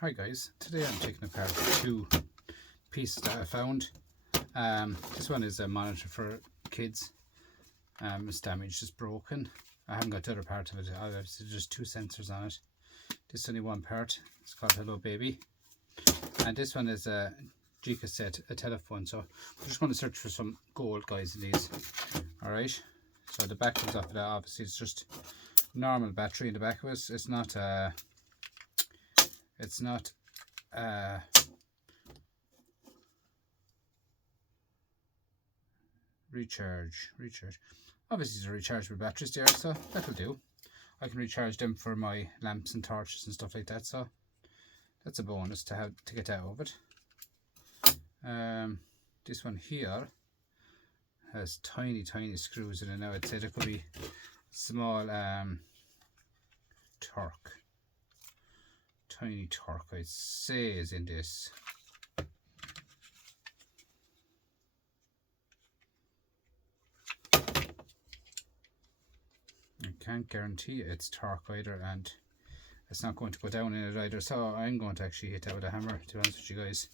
Hi guys, today I'm taking apart two pieces that I found. This one is a monitor for kids. It's damaged, it's broken. I haven't got the other part of it. There's just two sensors on it. This is only one part. It's called Hello Baby. And this one is a G-cassette, a telephone. So we're just going to search for some gold, guys, in these. Alright, so the back comes off of that. Obviously it's just normal battery in the back of it. It's not recharge. Obviously these are rechargeable batteries there, so that'll do. I can recharge them for my lamps and torches and stuff like that, so that's a bonus to get out of it. This one here has tiny screws in it. Now I'd say there could be small tiny torque I'd say is in this. I can't guarantee it's torque either, and it's not going to go down in it either, so I'm going to actually hit that with a hammer, to be honest with you guys.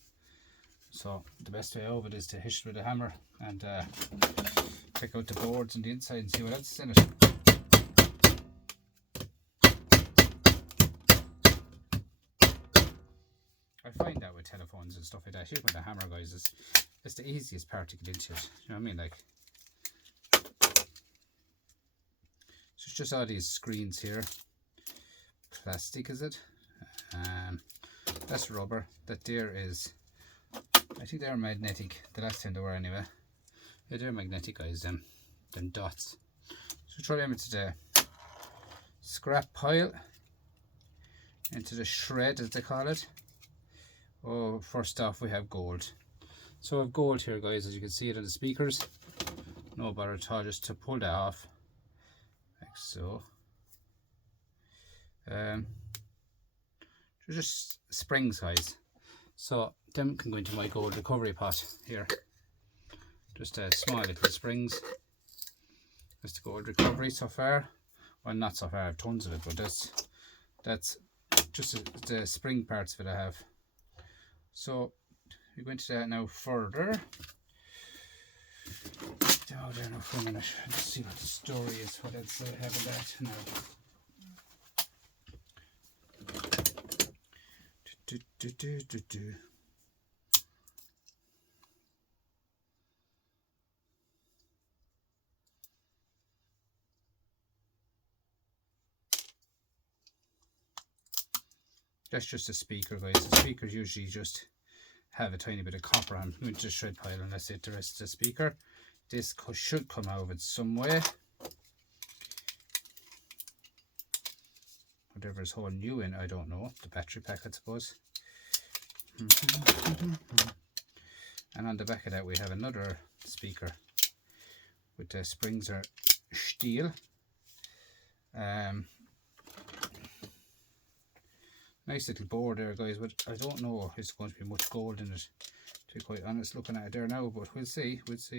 So the best way out of it is to hit it with a hammer and check out the boards and the inside and see what else is in it. I find that with telephones and stuff like that, hitting with a hammer, guys, it's the easiest part to get into it. You know what I mean? Like, so it's just all these screens here. Plastic, is it? That's rubber. That there is, I think they're magnetic. The last time they were, anyway. Yeah, they're magnetic, guys. Them dots. So throw them into the scrap pile, into the shred, as they call it. Oh, first off, we have gold. So I have gold here, guys, as you can see it on the speakers. No bother at all, just to pull that off, like so. They're just spring size, so them can go into my gold recovery pot here. Just small little springs. That's the gold recovery so far. Well, not so far, I have tons of it, but that's just the spring parts of it I have. So we go into that now further. Down there now for a minute. Let's see what the story is. What else I have in that now. That's just a speaker, guys. The speakers usually just have a tiny bit of copper on with the shred pile, and that's it. The rest of the speaker. This should come out of it some way. Whatever is holding you in, I don't know. The battery pack, I suppose. And on the back of that we have another speaker with the springs are steel. Nice little board there, guys, but I don't know if it's going to be much gold in it, to be quite honest, looking at it there now, but we'll see. It's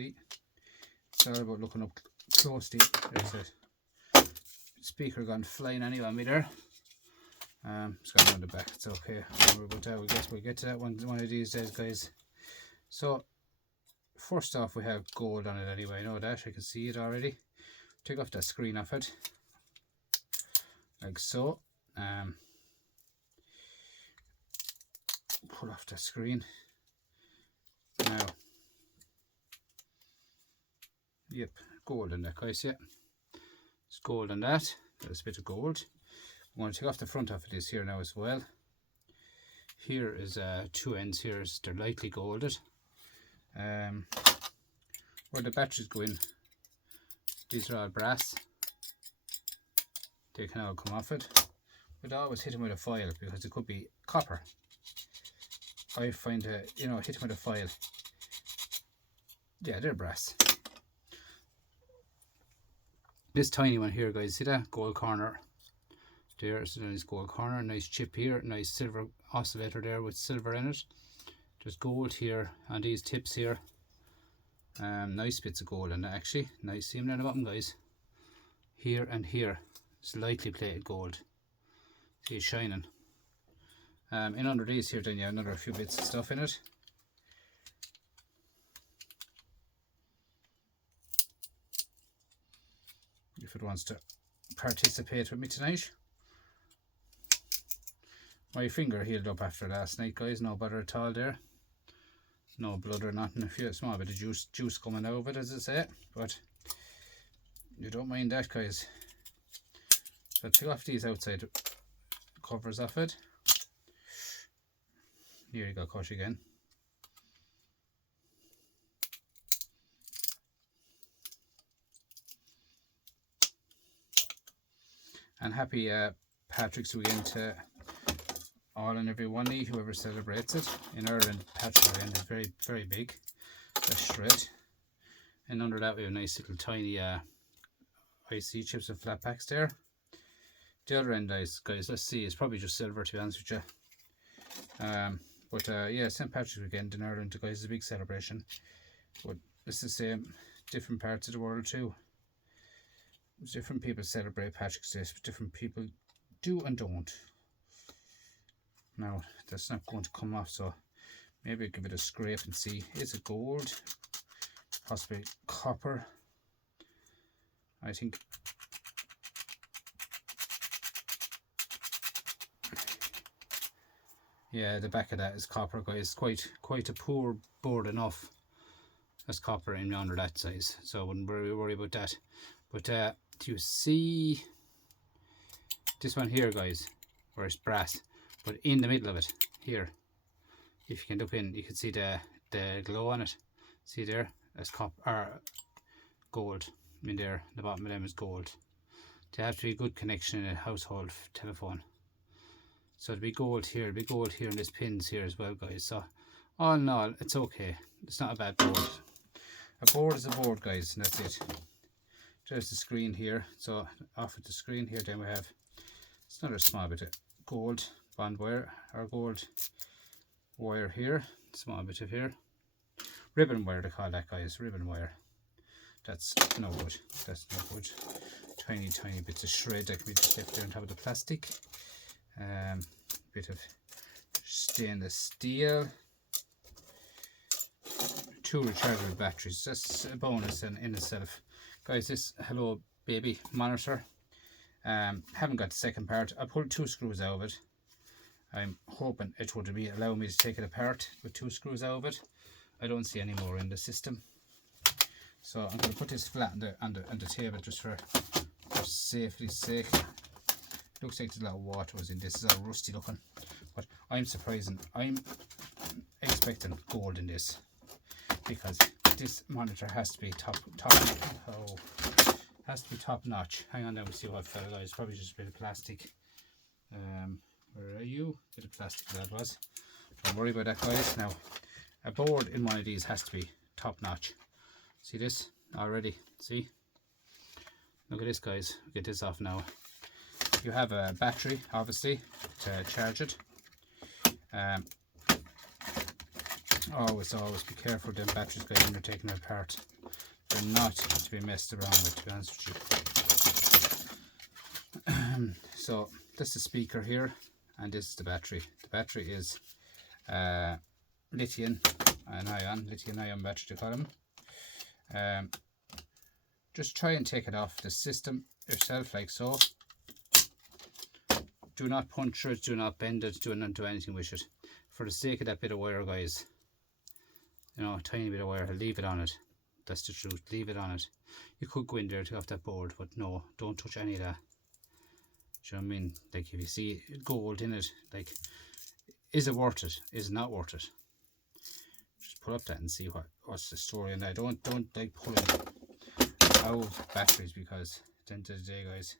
all about looking up closely. There's a speaker gone flying anyway on me there. It's gone on the back, it's okay. Don't worry about that. We'll get to that one of these days, guys. So first off, we have gold on it anyway. I know that, I can see it already. Take off that screen off it, like so. Pull off the screen now. Yep, gold in that, guys. Yeah, it's gold on that. There's a bit of gold. I'm going to take off the front of this here now as well. Here is two ends here, they're lightly golded. Where the batteries go in, these are all brass. They can all come off it, but I always hit them with a foil because it could be copper. I find hit them with a foil. Yeah, they're brass. This tiny one here, guys, see that gold corner? There's a nice gold corner, nice chip here, nice silver oscillator there with silver in it. There's gold here on these tips here. Nice bits of gold in it, actually. Nice, see them down the bottom, guys. Here and here, it's lightly plated gold. See it shining. In under these here, then you have another few bits of stuff in it. If it wants to participate with me tonight. My finger healed up after last night, guys. No bother at all there. No blood or nothing. A few small bit of juice coming out of it, as I say. But you don't mind that, guys. So take off these outside covers off it. Here you go, cut again. And happy Patrick's Weekend to all and every one of you, whoever celebrates it. In Ireland, Patrick's Weekend is very, very big. That's shred. And under that we have nice little tiny IC chips and flat packs there. The other end, guys, let's see, it's probably just silver, to be honest with you. But yeah, St. Patrick's Weekend in Ireland, guys, is a big celebration. But it's the same, different parts of the world too. Different people celebrate Patrick's Day, but different people do and don't. Now, that's not going to come off, so maybe I'll give it a scrape and see. Is it gold? Possibly copper. I think. Yeah, the back of that is copper, guys. Quite a poor board enough. That's copper in under that size, so I wouldn't worry about that. But do you see this one here, guys, where it's brass, but in the middle of it here, if you can look in, you can see the glow on it. See there, that's copper or gold in there. The bottom of them is gold. They have to be a good connection in a household telephone. So it'll be gold here, it'll be gold here, and there's pins here as well, guys. So all in all, it's okay. It's not a bad board. A board is a board, guys, and that's it. There's the screen here. So off of the screen here, then we have, it's another small bit of gold bond wire, or gold wire here. Small bit of here. Ribbon wire, they call that, guys. Ribbon wire. That's no good. That's no good. Tiny, tiny bits of shred that can be just left there on top of the plastic. Bit of stainless steel. 2 rechargeable batteries. That's a bonus in itself. Guys, this Hello Baby monitor, haven't got the second part. I pulled 2 screws out of it. I'm hoping it would allow me to take it apart with 2 screws out of it. I don't see any more in the system, so I'm going to put this flat on the table just for safety's sake. Looks like there's a lot of water was in this. It's all rusty looking, but I'm gold in this, because this monitor has to be top notch. Hang on, now we see what fell, guys. Probably just a bit of plastic. Where are you? Bit of plastic that was. Don't worry about that, guys. Now, a board in one of these has to be top notch. See this already? See? Look at this, guys. Get this off now. You have a battery, obviously, to charge it. Always be careful with them batteries, guys, when you're taking it apart. They're not to be messed around with, to be honest with you. So this is the speaker here, and this is the battery. The battery is lithium ion battery, to call them. Just try and take it off the system yourself, like so. Do not puncture it, do not bend it, do not do anything with it. For the sake of that bit of wire, guys, you know, a tiny bit of wire, leave it on it. That's the truth, leave it on it. You could go in there to take off that board, but no, don't touch any of that. Do you know what I mean? Like, if you see gold in it, like, is it worth it? Is it not worth it? Just pull up that and see what's the story on that. Don't like pulling out batteries, because at the end of the day, guys,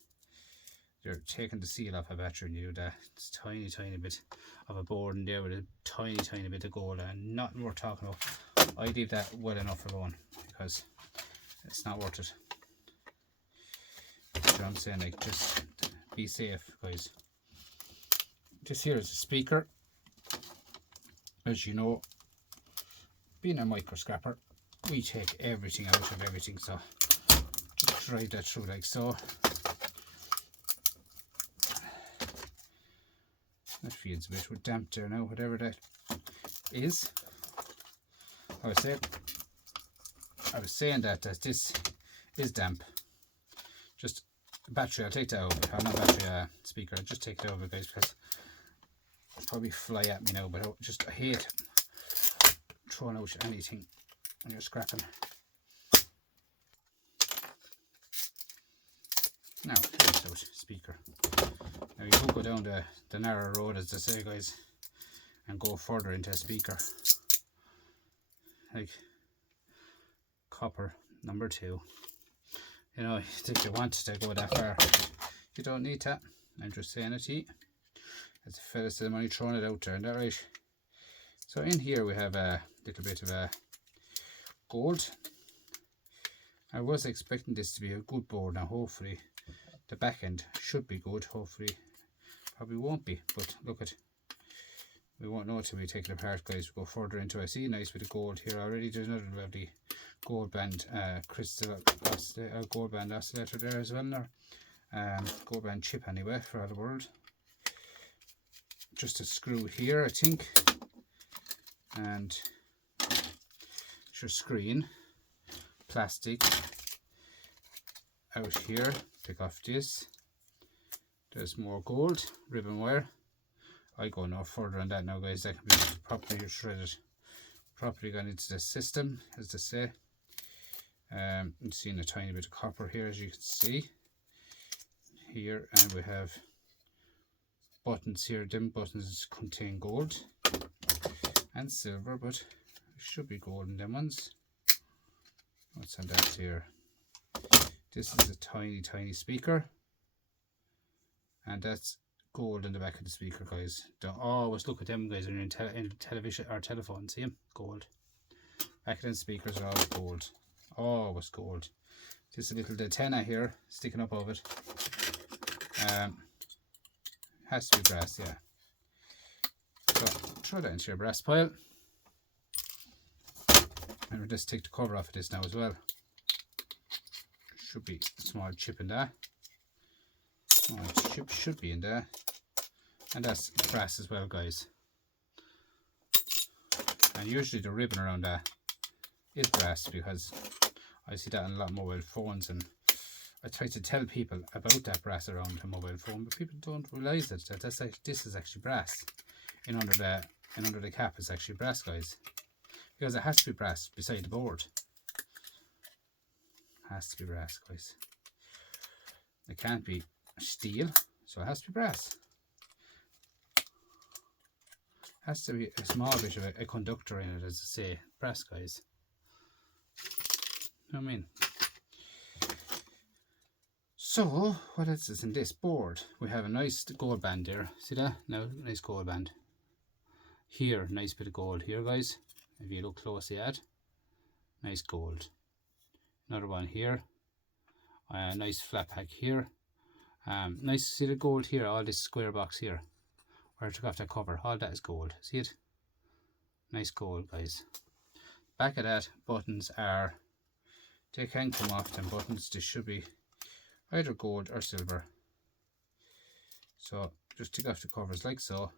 you're taking the seal off a battery when you do that. It's a tiny bit of a board in there with a tiny bit of gold, and nothing worth talking about. I leave that well enough alone, because it's not worth it. You know what I'm saying? Like, just be safe, guys. This here is a speaker. As you know, being a micro scrapper, we take everything out of everything, so just drive that through like so. That feels a bit with damp there now, whatever that is. I was saying that this is damp. Just battery, I'll take that over. Not battery, speaker. I'll just take it over, guys, because it'll probably fly at me now. But I hate throwing out anything when you're scrapping. Now, here's out speaker. Now you don't go down the narrow road, as they say, guys, and go further into a speaker. Like copper number 2. You know, if you want to go that far, you don't need that. I'm just saying it to you. As the fella said, I'm only throwing it out there, isn't that right? So in here we have a little bit of a gold. I was expecting this to be a good board. Now hopefully the back end should be good. Hopefully, probably won't be, but look at, we won't know till we take it apart, guys. We go further into it. I see nice with the gold here already. There's another lovely gold band crystal gold band oscillator there as well. There, gold band chip anyway for all the world. Just a screw here, I think, and your screen, plastic out here. Take off this. There's more gold ribbon wire. I go no further on that now, guys. That can be properly shredded, properly gone into the system, as they say. I'm seeing a tiny bit of copper here, as you can see here, and we have buttons here. Them buttons contain gold and silver, but it should be gold in them ones. What's on that here? This is a tiny speaker, and that's gold in the back of the speaker, guys. Don't always look at them, guys, when you're in television or telephone. See them? Gold. Back of the speakers are always gold. Always gold. Just a little antenna here sticking up of it. Has to be brass, yeah. So throw that into your brass pile. And we'll just take the cover off of this now as well. Should be a small chip in there. Small chip should be in there. And that's brass as well, guys. And usually the ribbon around that is brass, because I see that on a lot of mobile phones, and I try to tell people about that brass around a mobile phone, but people don't realise it, that that's like, this is actually brass. In under the cap is actually brass, guys. Because it has to be brass beside the board. Has to be brass, guys. It can't be steel, so it has to be brass. Has to be a small bit of a conductor in it, as I say. Brass, guys. You know what I mean? So, what else is in this board? We have a nice gold band there. See that? Now, nice gold band. Here, nice bit of gold here, guys. If you look closely at, nice gold. Another one here. Nice flat pack here. Nice to see the gold here. All this square box here, where I took off that cover. All that is gold. See it? Nice gold, guys. Back of that, buttons are, they can come off them buttons. They should be either gold or silver. So just take off the covers like so,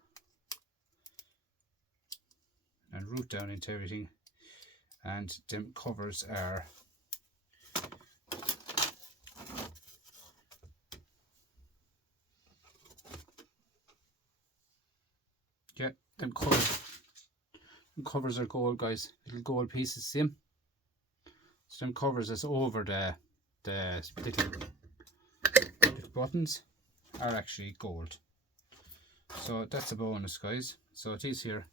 and root down into everything. And them covers are them covers are gold, guys. Little gold pieces, see them? So them covers is over the little buttons are actually gold. So that's a bonus, guys. So it is here,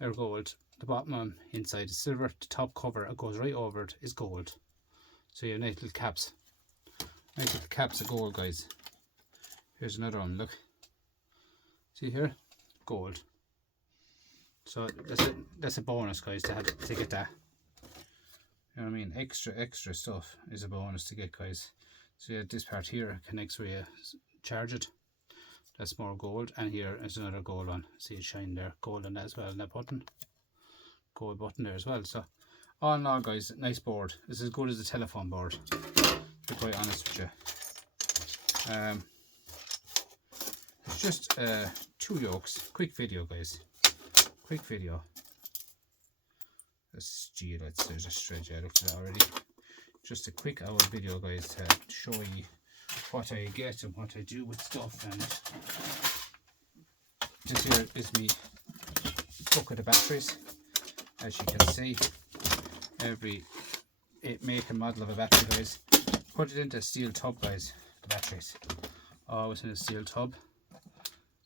they're gold. The bottom inside is silver. The top cover, it goes right over it, is gold. So you have nice little caps. Nice little caps of gold, guys. Here's another one, look. See here? Gold. So that's a bonus, guys, to get that. You know what I mean? Extra stuff is a bonus to get, guys. So yeah, this part here connects where you charge it. That's more gold. And here is another gold one. See it shine there. Gold on that as well. And that button. Gold button there as well. So all in all, guys, nice board. It's as good as a telephone board, to be quite honest with you. It's just 2 yolks. Quick video, guys. Quick video. This G-Lights, there's a stretch. I looked at it already. Just a quick hour video, guys, to show you what I get and what I do with stuff. And this here is me bucket of batteries. As you can see, every make and model of a battery, guys. Put it into a steel tub, guys. The batteries always in a steel tub.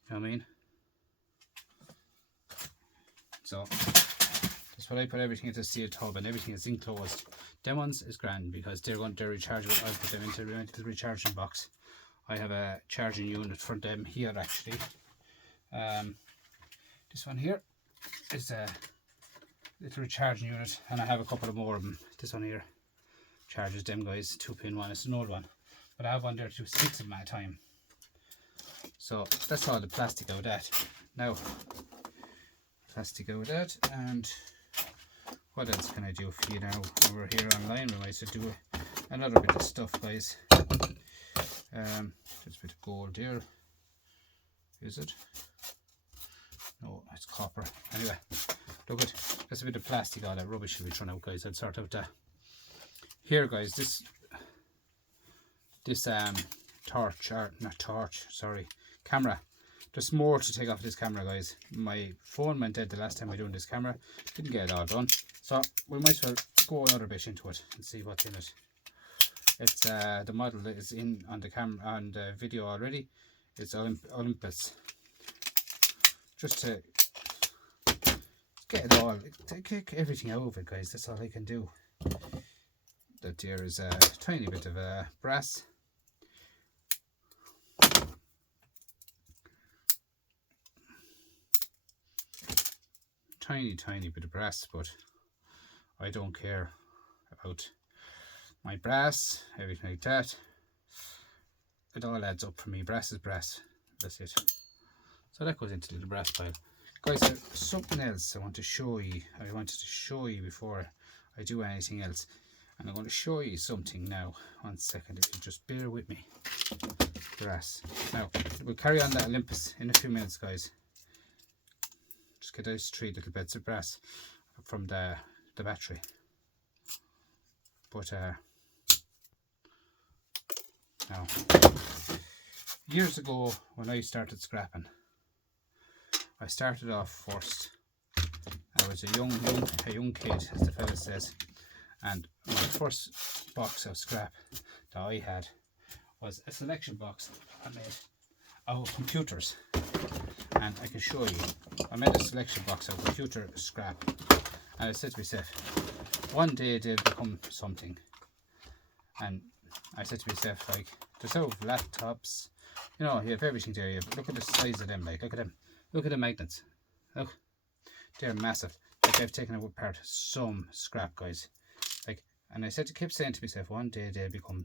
You know what I mean? So that's what I put everything into a steel tub, and everything is enclosed. Them ones is grand because they're rechargeable. I'll put them into the recharging box. I have a charging unit for them here actually. This one here is a little recharging unit, and I have a couple of more of them. This one here charges them, guys. 2-pin one. It's an old one, but I have one there to 6 of them at a time. So that's all the plastic out of that. Now, plastic out of that, and what else can I do for you now? Over here online, we might do another bit of stuff, guys. There's a bit of gold there. Is it? No, it's copper. Anyway, look at that's a bit of plastic. All that rubbish should be thrown out, guys. I'd sort out that. Here, guys, this camera. There's more to take off this camera, guys. My phone went dead the last time I doing this camera. Didn't get it all done, so we might as well go another bit into it and see what's in it. It's the model that is in on the camera and the video already. It's Olympus. Just to get it all, take everything out of it, guys. That's all I can do. That there is a tiny bit of brass. Tiny bit of brass, but I don't care about my brass, everything like that. It all adds up for me. Brass is brass. That's it. So that goes into the brass pile. Guys, there's something else I want to show you. I wanted to show you before I do anything else. And I'm going to show you something now. 1 second, if you just bear with me. Brass. Now, we'll carry on that Olympus in a few minutes, guys. Just get those 3 little bits of brass from the battery. But now, years ago when I started scrapping, I started off first. I was a young kid, as the fella says, and my first box of scrap that I had was a selection box I made out of computers. And I can show you, I made a selection box of computer scrap, and I said to myself, one day they'll become something. And I said to myself, like, there's out of laptops, you know, you have everything there. Look at the size of them, like, look at them. Look at the magnets. Look, they're massive. Like, I've taken apart some scrap, guys. Like, and I kept saying to myself, one day they'll become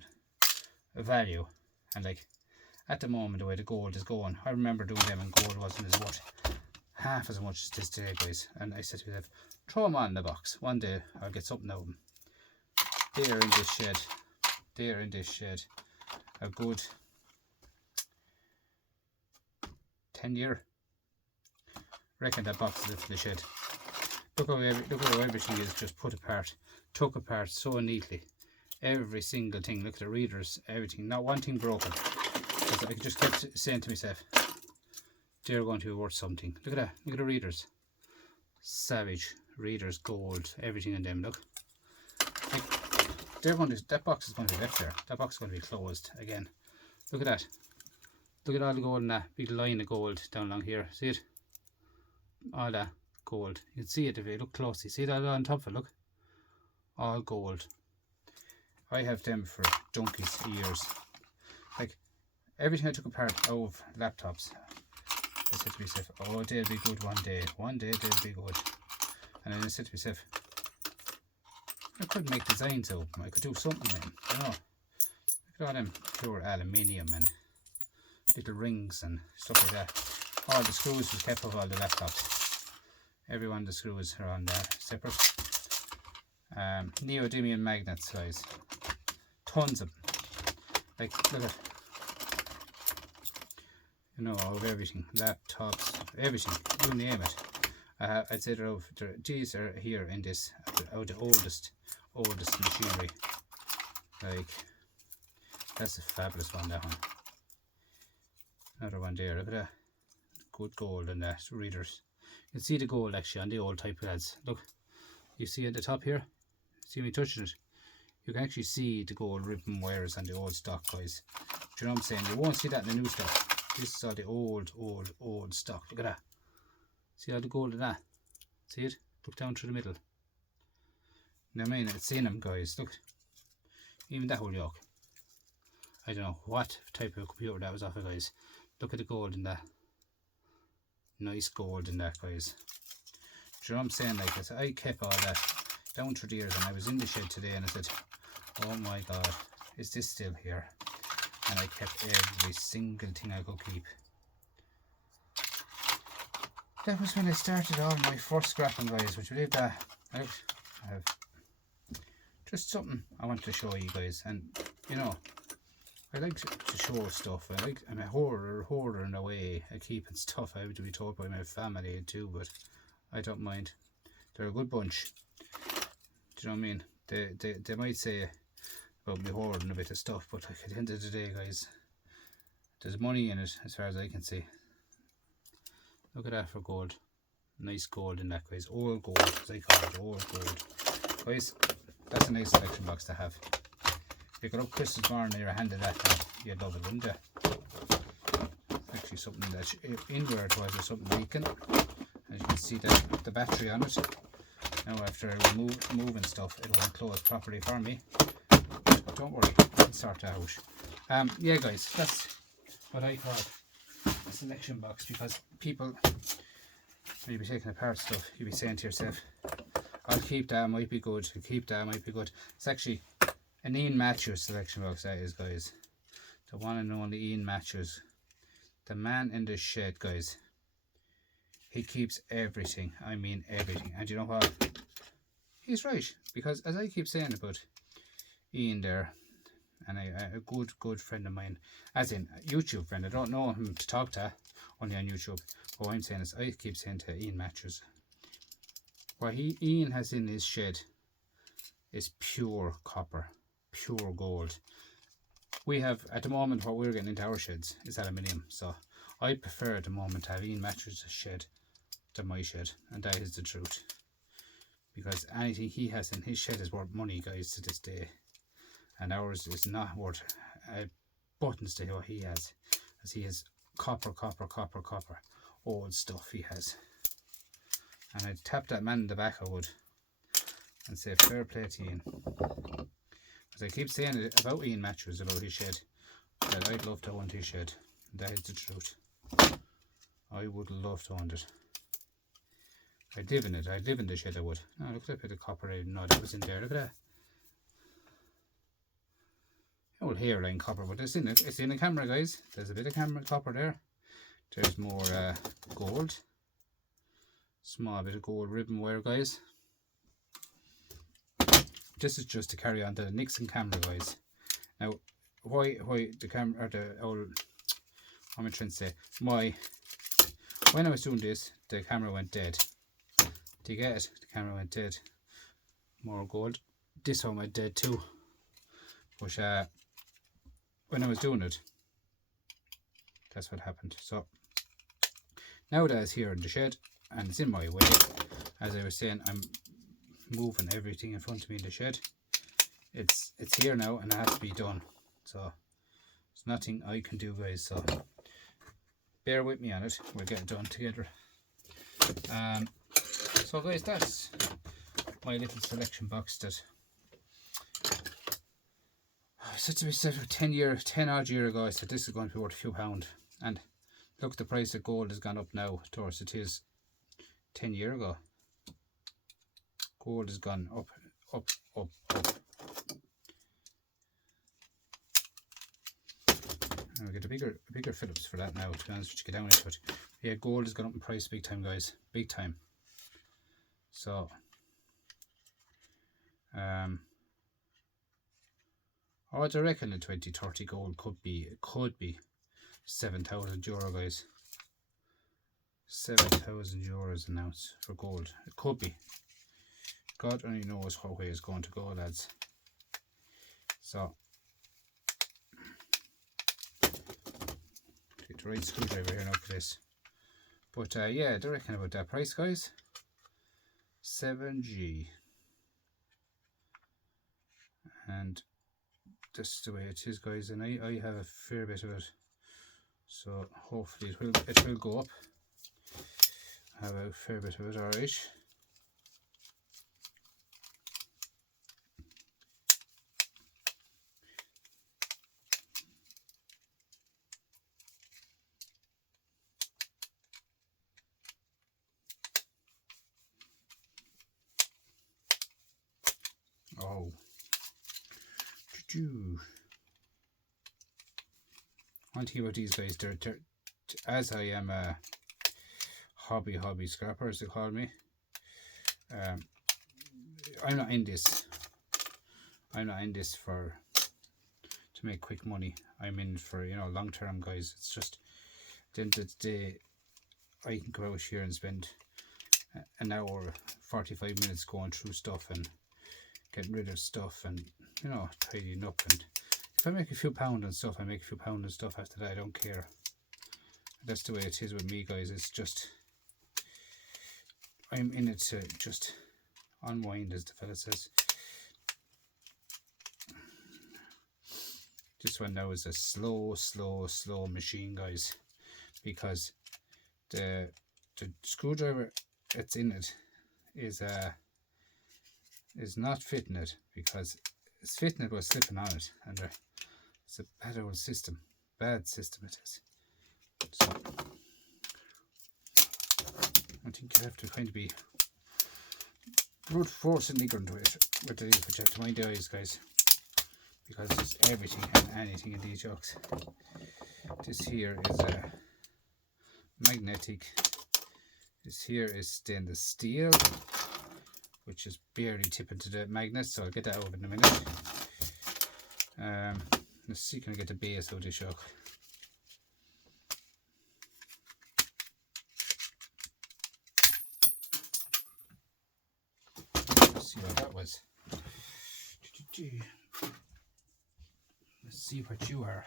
a value. And like, at the moment, the way the gold is going, I remember doing them and gold wasn't as worth half as much as this today, guys. And I said to myself, throw them on in the box. One day I'll get something out of them. They're in this shed. They're in this shed. A good 10-year. Reckon that box is left in the shed. Look how everything is just put apart, took apart so neatly. Every single thing. Look at the readers, everything. Not one thing broken. I just kept saying to myself, they're going to be worth something. Look at that. Look at the readers. Savage readers, gold, everything in them. Look. Like, that box is going to be left there. That box is going to be closed again. Look at that. Look at all the gold in that big line of gold down along here. See it? All that gold. You can see it if you look closely. See that on top of it? Look. All gold. I have them for donkeys years. Like, everything I took apart out of laptops, I said to myself, oh, they'll be good one day. One day they'll be good. And then I said to myself, I could make designs out of them. I could do something with them. You know. Look at all them pure aluminium and little rings and stuff like that. All the screws was kept of all the laptops. Every one of the screws are on there separate. Neodymium magnets, guys. Tons of them. Like, look at, you know, of everything, laptops, everything, you name it. I'd say these are here in this, the oldest machinery. Like, that's a fabulous one, that one. Another one there, look at that. Good gold in that, readers. You can see the gold actually on the old type pads. Look, you see at the top here? See me touching it? You can actually see the gold ribbon wires on the old stock, guys. Do you know what I'm saying? You won't see that in the new stuff. This is all the old stock. Look at that. See all the gold in that? See it? Look down through the middle. You know what I mean? It's in them, guys. Look. Even that whole yoke. I don't know what type of computer that was off of, guys. Look at the gold in that. Nice gold in that, guys. Do you know what I'm saying? Like, I kept all that down through the years, and I was in the shed today and I said, oh my god, is this still here? And I kept every single thing I could keep. That was when I started all my first scrapping, guys. Would you believe that? I have just something I want to show you guys. And you know, I like to show stuff. I'm a hoarder in a way. I keep stuff I have to be told by my family too, but I don't mind. They're a good bunch. Do you know what I mean? They might say about me hoarding a bit of stuff, but like, at the end of the day, guys, there's money in it as far as I can see. Look at that for gold. Nice gold in that, guys. Old gold, as I call it, old gold. Guys, that's a nice selection box to have. If you got up Christmas morning and you're handed that now, you'd love it, wouldn't you? Actually something that inward was or something leaking. As you can see the battery on it. Now after I remove moving stuff, it won't close properly for me. But don't worry, I'll sort that out. Yeah guys, that's what I call a selection box, because people, when you be taking apart stuff, you'll be saying to yourself, I'll keep that, might be good, I'll keep that, might be good. It's actually an Ian Matthews selection box, that is, guys. The one and only Ian Matthews. The man in the shed, guys. He keeps everything, I mean everything. And you know what? He's right, because as I keep saying about Ian there, and a good friend of mine, as in a YouTube friend, I don't know him to talk to, only on YouTube. What I'm saying is, I keep saying to Ian Matthews, what Ian has in his shed is pure copper, pure gold. We have, at the moment, what we're getting into our sheds is aluminium, so I prefer at the moment to have Ian Matthews' shed than my shed, and that is the truth. Because anything he has in his shed is worth money, guys, to this day. And ours is not worth buttons to what he has. As he has copper, old stuff he has. And I'd tap that man in the back, I would, and say fair play to Ian. Because I keep saying it about Ian Matthews, about his shed, that I'd love to own his shed. That is the truth. I would love to own it. I'd live in it. I'd live in the shed, I would. Oh, look at that bit of copper. I didn't know that was in there. Look at that. Old hairline copper, but it's in the camera, guys. There's a bit of camera copper there. There's more gold. Small bit of gold ribbon wire, guys. This is just to carry on the Nixon camera, guys. Now, why the camera, or the old, what am I trying to say? When I was doing this, the camera went dead. Do you get it? The camera went dead. More gold. This one went dead too. But when I was doing it, that's what happened. So now that it's here in the shed and it's in my way, as I was saying, I'm moving everything in front of me in the shed. It's here now and it has to be done. So there's nothing I can do, guys. So bear with me on it. We'll get it done together. So guys, that's my little selection box that I said to myself 10 odd year ago, I said this is going to be worth a few pound, and look, the price of gold has gone up now towards it is 10 years ago. Gold has gone up. I'll get a bigger Phillips for that now, to be honest with you, get down into it. Yeah, gold has gone up in price big time, guys, big time. So I reckon in 2030 gold could be €7,000, guys. €7,000 an ounce for gold. It could be. God only knows what way it's going to go, lads. So, get the right screwdriver here now for this. But yeah, I reckon about that price, guys. 7G. And that's the way it is, guys. And I have a fair bit of it. So hopefully it will go up. I have a fair bit of it, alright. Oh. One thing about these guys, they're as I am a hobby scrapper, as they call me, I'm not in this for to make quick money. I'm in for, you know, long term, guys. It's just at the end of the day, I can go out here and spend an hour 45 minutes going through stuff and getting rid of stuff and, you know, tidying up. And if I make a few pounds and stuff, I make a few pounds and stuff. After that, I don't care. That's the way it is with me, guys. It's just, I'm in it to just unwind, as the fella says. This one now is a slow machine, guys, because the screwdriver that's in it is not fitting it, because it's fitting it but slipping on it, and it's a bad old system. Bad system it is. So I think you have to kind of be brute force and ignorant with these, but you have to mind the eyes, guys, because there's everything and anything in these jugs. This here is a magnetic. This here is stainless steel, which is barely tipping to the magnet, so I'll get that out in a minute. Let's see, can I get the base out of this jug? Let's see what that was. Let's see what you are.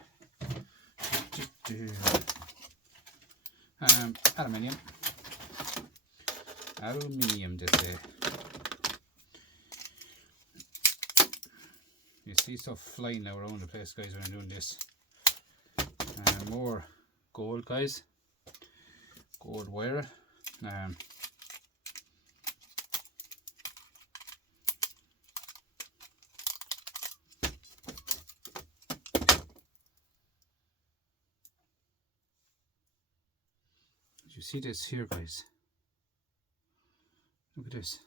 Aluminium, they say. You see stuff flying now around the place, guys, when I'm doing this. More gold, guys. Gold wire. You see this here, guys? Look at this.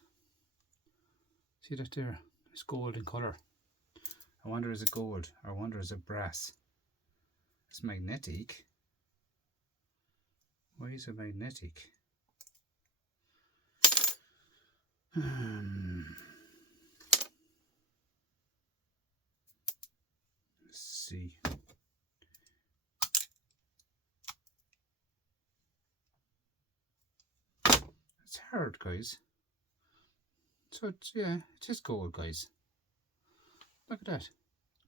See that there? It's gold in colour. I wonder is it gold, or I wonder is it brass? It's magnetic. Why is it magnetic? Let's see. It's hard, guys. So it's, yeah, it is gold, guys. Look at that.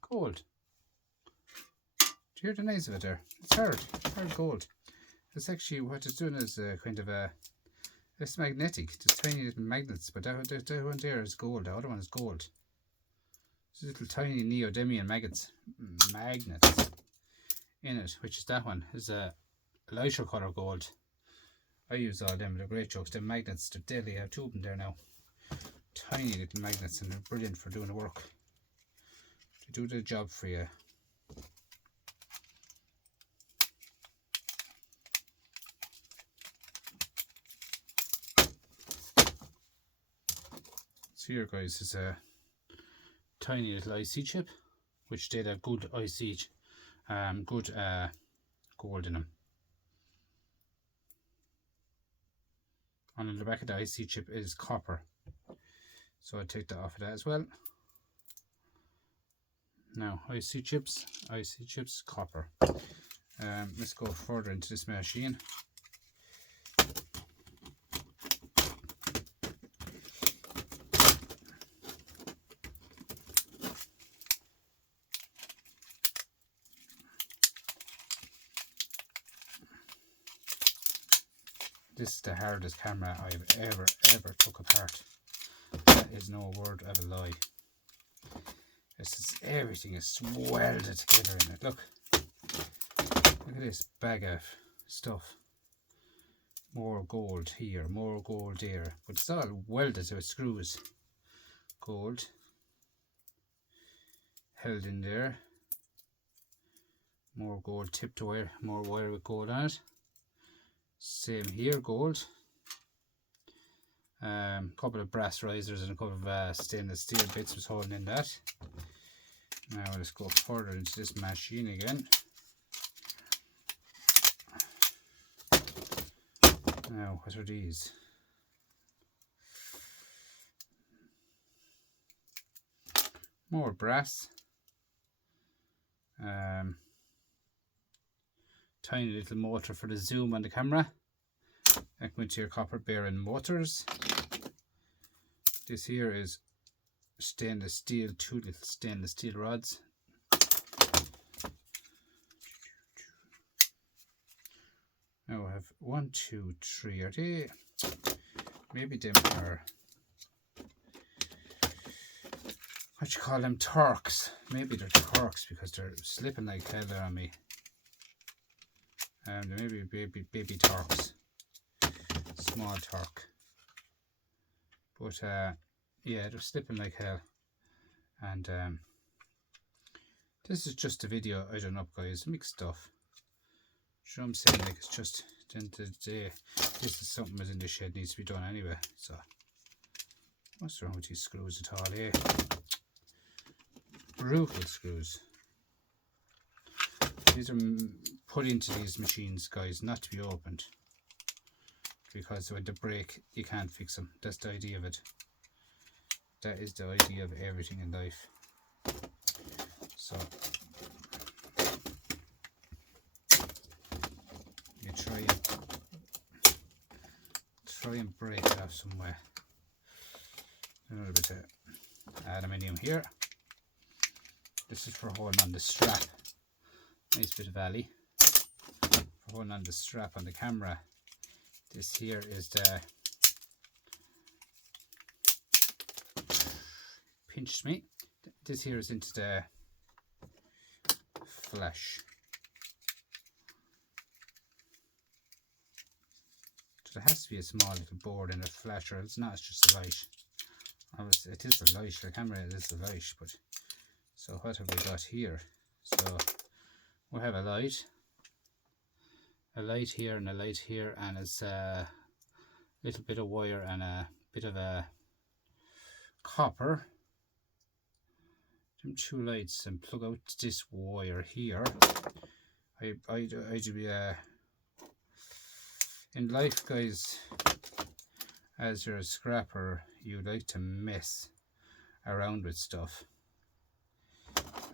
Gold. Do you hear the noise of it there? It's hard gold. It's actually, what it's doing is kind of a, it's magnetic. Just tiny little magnets, but that one there is gold. The other one is gold. There's little tiny neodymium magnets in it, which is that one. Is a lighter colour gold. I use all them, they're great jokes. They're magnets, they're deadly. I have two of them there now. Tiny little magnets, and they're brilliant for doing the work. They do the job for you. So here, guys, is a tiny little IC chip, which did have good IC, good gold in them. And on the back of the IC chip is copper, so I take that off of that as well. Now IC chips, copper. Let's go further into this machine. This is the hardest camera I've ever took apart. That is no word of a lie. Everything is welded together in it. Look at this bag of stuff. More gold here, more gold there, but it's all welded with screws. Gold held in there. More gold tipped wire, more wire with gold on it. Same here, gold. Couple of brass risers and a couple of stainless steel bits was holding in that. Now let's go further into this machine again. Now what are these? More brass. Tiny little motor for the zoom on the camera. That went to your copper bearing motors. This here is stainless steel, 2 little stainless steel rods. Now I have 1, 2, 3. Are they? Maybe them are. What you call them? Torques. Maybe they're torques because they're slipping like hell there on me. They may be baby torques. Small torque. But yeah, they're slipping like hell. And this is just a video I done up, guys. Mixed stuff. You know what I'm saying? Like, it's just at the end of the day, this is something that's in the shed, needs to be done anyway. So what's wrong with these screws at all, eh? Brutal screws. These are put into these machines, guys, not to be opened, because when they break you can't fix them. That's the idea of it. That is the idea of everything in life. So you try and break it off somewhere. A little bit of aluminium here. This is for holding on the strap. Nice bit of alley for holding on the strap on the camera. This here is the pinched me. This here is into the flash. So there has to be a small little board in a flash, or it's not. It's just a light. Obviously, it is the light. The camera is the light, but so what have we got here? So we have a light here and a light here, and it's a little bit of wire and a bit of a copper. Them 2 lights, and plug out this wire here. I do in life, guys, as you're a scrapper, you like to mess around with stuff.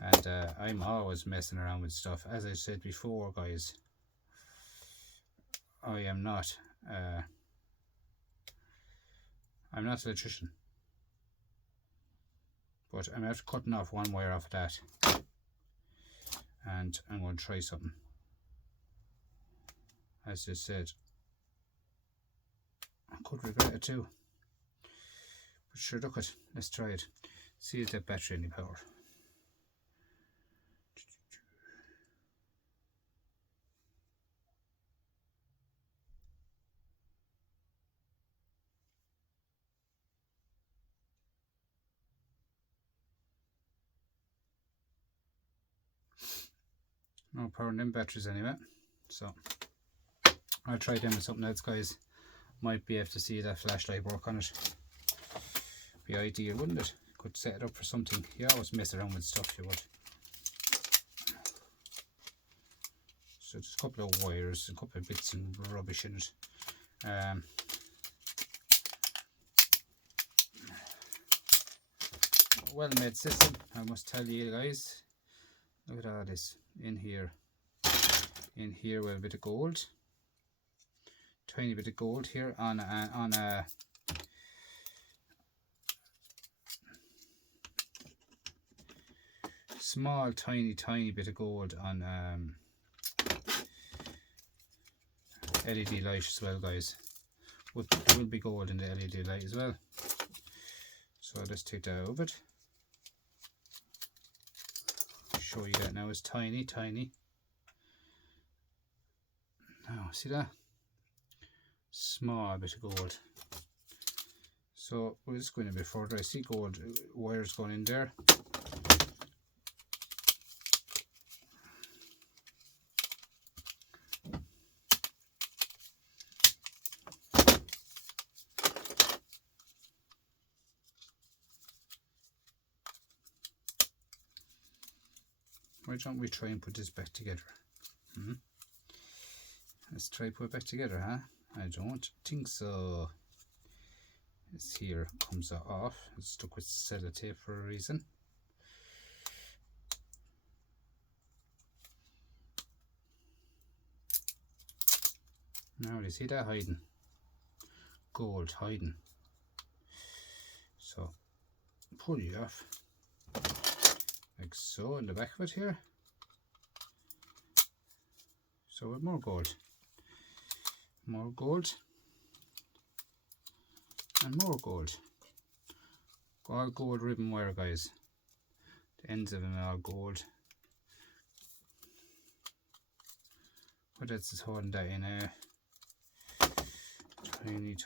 And I'm always messing around with stuff. As I said before, guys, I am not I'm not an electrician, but I'm after cutting off one wire off of that, and I'm going to try something. As I said, I could regret it too, but sure, look it, let's try it. See if that battery any power. No power in them batteries anyway, so I'll try them with something else, guys. Might be able to see that flashlight work on it. Be ideal, wouldn't it? Could set it up for something. You always mess around with stuff, you would. So just a couple of wires, a couple of bits and rubbish in it. Well made system, I must tell you guys. Look at all this in here. in here with a bit of gold. Tiny bit of gold here on a small tiny bit of gold on LED light as well, guys. There will be gold in the LED light as well. So let's take that out of it. Show you that now. It's tiny. Now see that? Small bit of gold. So we'll just go in a bit further. I see gold wires going in there. Why don't we try and put this back together? Let's try put it back together, huh? I don't think so. This here comes off. It's stuck with sellotape for a reason. Now you see that hiding? Gold hiding. So pull it off. Like so in the back of it here. So with more gold. More gold. And more gold. All gold ribbon wire, guys. The ends of them are all gold. What else is holding that in there?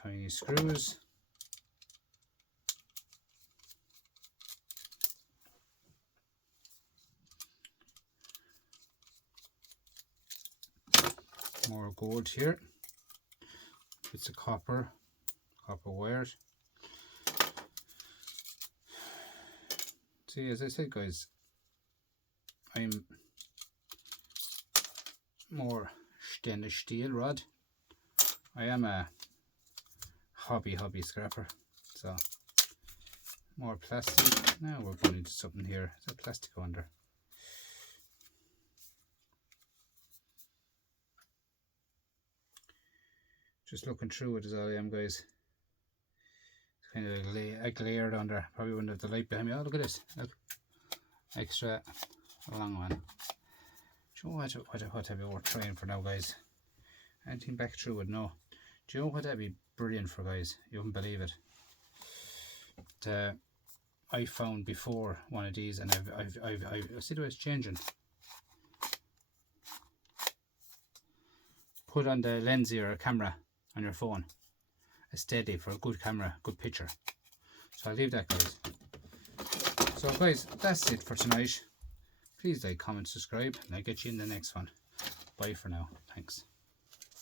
Tiny screws. More gold here. It's a copper wires. See, as I said, guys, I'm more stainless steel rod. I am a hobby scrapper, so more plastic. Now we're going into something here. There's a plastic under. Just looking through it is all I am, guys. It's kind of a glared under. Probably wouldn't have the light behind me. Oh, look at this. Look. Extra long one. Do you know what I'd be worth trying for now, guys? Anything back through it? No. Do you know what that'd be brilliant for, guys? You wouldn't believe it. I found before one of these, and I've see the way it's changing. Put on the lens or a camera on your phone, a steady for a good camera, good picture. So I'll leave that, guys. So guys, that's it for tonight. Please like, comment, subscribe, and I'll get you in the next one. Bye for now. Thanks.